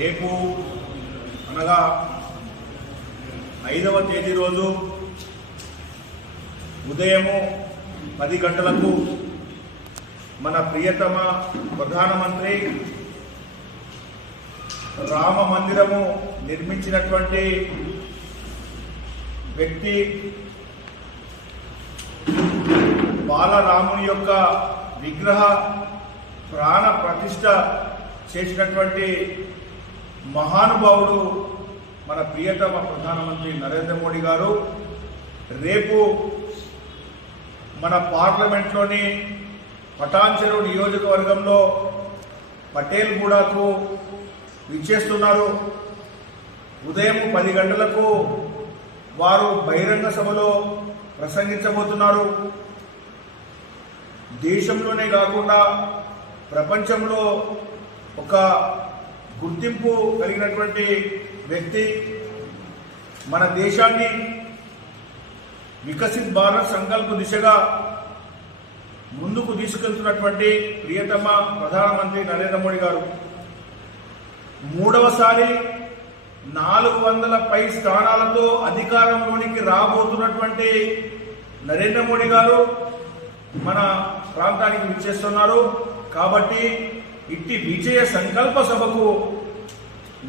రేపు అనగా 5వ తేదీ రోజు ఉదయము 10 గంటలకు మన ప్రియతమ ప్రధానమంత్రి రామ మందిరము నిర్మించినటువంటి వ్యక్తి బాలరాముని యొక్క విగ్రహ ప్రాణ ప్రతిష్ఠ చేసినటువంటి మహానుభావుడు మన ప్రియతమ ప్రధానమంత్రి నరేంద్ర మోడీ గారు రేపు మన పార్లమెంట్లోని పటాన్చెరు నియోజకవర్గంలో పటేల్ గూడకు విచ్చేస్తున్నారు. ఉదయం 10 గంటలకు వారు బహిరంగ సభలో ప్రసంగించబోతున్నారు. దేశంలోనే కాకుండా ప్రపంచంలో ఒక గుర్తింపు కలిగినటువంటి వ్యక్తి, మన దేశాన్ని వికసిత్ భారత్ సంకల్ప దిశగా ముందుకు తీసుకెళ్తున్నటువంటి ప్రియతమ ప్రధానమంత్రి నరేంద్ర మోడీ గారు 3వసారి 400 పై స్థానాలతో అధికారంలోనికి రాబోతున్నటువంటి నరేంద్ర మోడీ గారు మన ప్రాంతానికి విచ్చేస్తున్నారు. కాబట్టి ఇట్టి విజయ సంకల్ప సభకు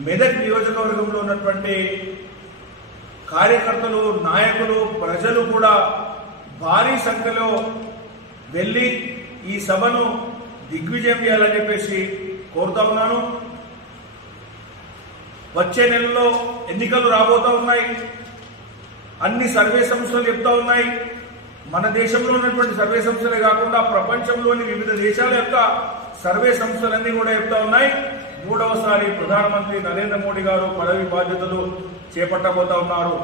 మెదక్ నియోజకవర్గంలో ఉన్నటువంటి కార్యకర్తలు, నాయకులు, ప్రజలు కూడా భారీ సంఖ్యలో వెళ్ళి ఈ సభను దిగ్విజయం చేయాలని చెప్పేసి కోరుతా ఉన్నాను. వచ్చే నెలలో ఎన్నికలు రాబోతా ఉన్నాయి. అన్ని సర్వే సంస్థలు చెప్తా ఉన్నాయి. మన దేశంలో ఉన్నటువంటి సర్వే సంస్థలే కాకుండా ప్రపంచంలోని వివిధ దేశాల యొక్క సర్వే సంస్థలన్నీ కూడా చెప్తా ఉన్నాయి 3వసారి ప్రధానమంత్రి నరేంద్ర మోడీ గారు పదవి బాధ్యతలు చేపట్టబోతా ఉన్నారు.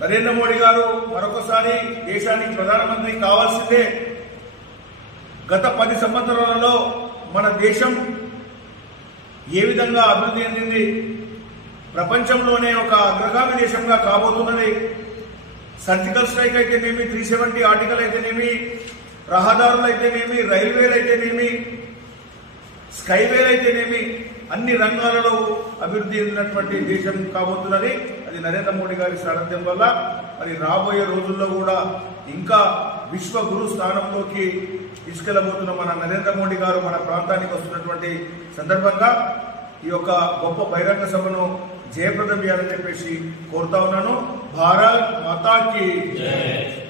నరేంద్ర మోడీ గారు మరొకసారి దేశానికి ప్రధానమంత్రి కావాల్సిందే. గత 10 సంవత్సరాలలో మన దేశం ఏ విధంగా అభివృద్ధి చెందింది, ప్రపంచంలోనే ఒక అగ్రగామి దేశంగా కాబోతున్నది. సర్జికల్ స్ట్రైక్ అయితేనేమి, 370 ఆర్టికల్ అయితేనేమి, రహదారులు అయితేనేమి, రైల్వేలు అయితేనేమి, స్కైవేలు అయితేనేమి, అన్ని రంగాలలో అభివృద్ధి చెందినటువంటి దేశం కాబోతున్నది. అది నరేంద్ర మోడీ గారి సారథ్యం వల్ల. మరి రాబోయే రోజుల్లో కూడా ఇంకా విశ్వగురు స్థానంలోకి తీసుకెళ్లబోతున్న మన నరేంద్ర మోడీ గారు మన ప్రాంతానికి వస్తున్నటువంటి సందర్భంగా ఈ యొక్క గొప్ప బహిరంగ సభను జయప్రదం చేయాలని చెప్పేసి కోరుతా ఉన్నాను. భారత్ మాతా కీ జై.